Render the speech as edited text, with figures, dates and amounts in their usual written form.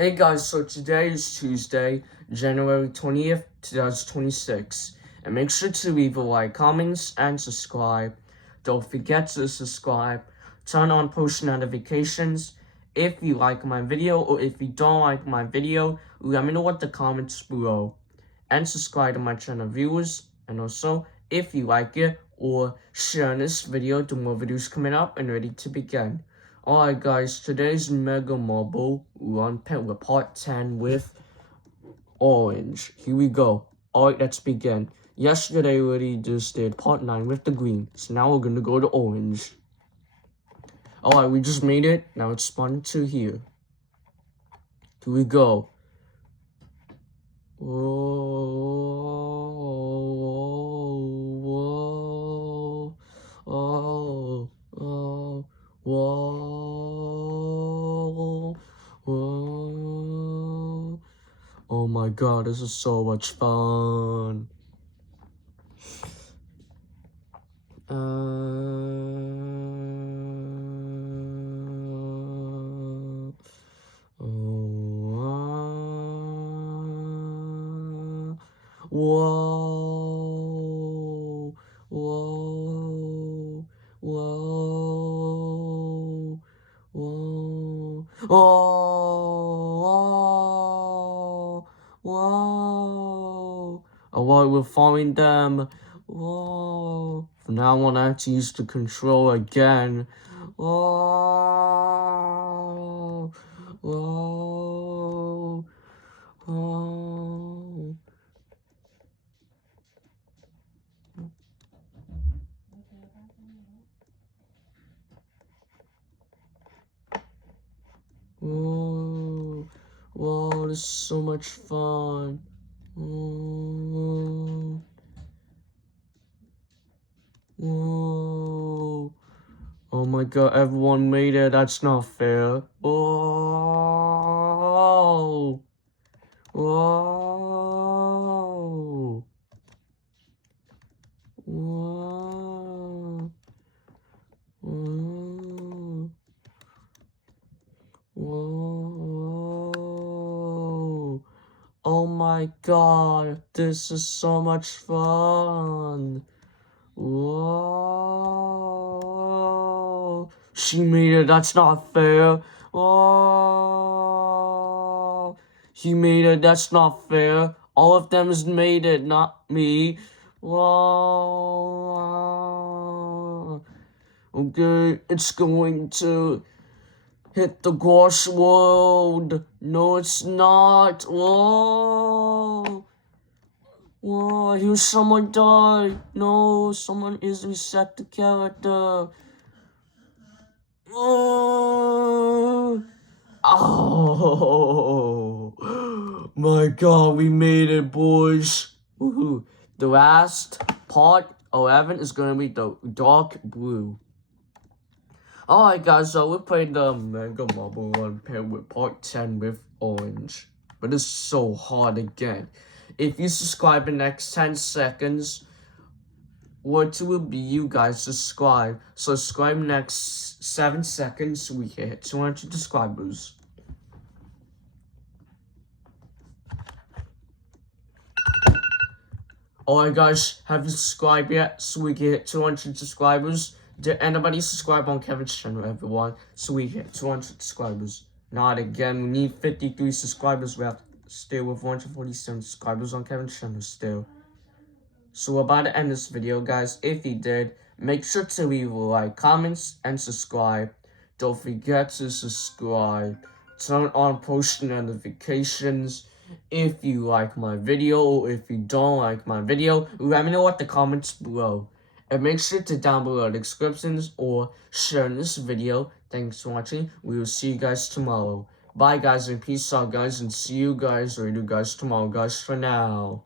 Hey guys, so today is Tuesday, January 20th, 2026, and make sure to leave a like, comments, and subscribe. Don't forget to subscribe, turn on post notifications. If you like my video or if you don't like my video, let me know what the comments below. And subscribe to my channel viewers, and also, if you like it, or share this video to more videos coming up and ready to begin. Alright guys, today's Mega Marble Run Pet with part 10 with Orange. Here we go. Alright, let's begin. Yesterday we already just did part 9 with the green, so now we're gonna go to Orange. Alright, we just made it, now it's spun to here. Here we go. Oh my god, this is so much fun. Whoa, whoa, whoa, whoa, oh, whoa. Alright, we're following them. Whoa. From now on, I have to use the control again. Whoa, whoa, whoa. Whoa, whoa, this is so much fun. Whoa, whoa. Oh my god, everyone made it. That's not fair. Whoa, whoa, whoa, whoa. Whoa. Oh my god, this is so much fun. Whoa. She made it, that's not fair. Whoa. He made it, that's not fair. All of them has made it, not me. Whoa. Okay, it's going to hit the crossroad. No, it's not. Whoa. Whoa, I hear someone die. No, someone is reset the character. Oh. Oh. My god, we made it, boys. Woohoo. The last part 11 is going to be the dark blue. Alright guys, so we played the Mega Marble Run paired with part 10 with Orange. But it's so hard again. If you subscribe in the next 10 seconds, what will be you guys subscribe. Subscribe next 7 seconds so we can hit 200 subscribers. Alright guys, have you subscribed yet so we can hit 200 subscribers? Did anybody subscribe on Kevin's channel, everyone? So we hit 200 subscribers. Not again, we need 53 subscribers left. Still with 147 subscribers on Kevin's channel still. So we're about to end this video, guys. If you did, make sure to leave a like, comments, and subscribe. Don't forget to subscribe. Turn on post notifications. If you like my video or if you don't like my video, let me know what the comments below. And make sure to down below the descriptions or share this video. Thanks for watching. We will see you guys tomorrow. Bye guys and peace out guys, and see you guys later guys tomorrow guys for now.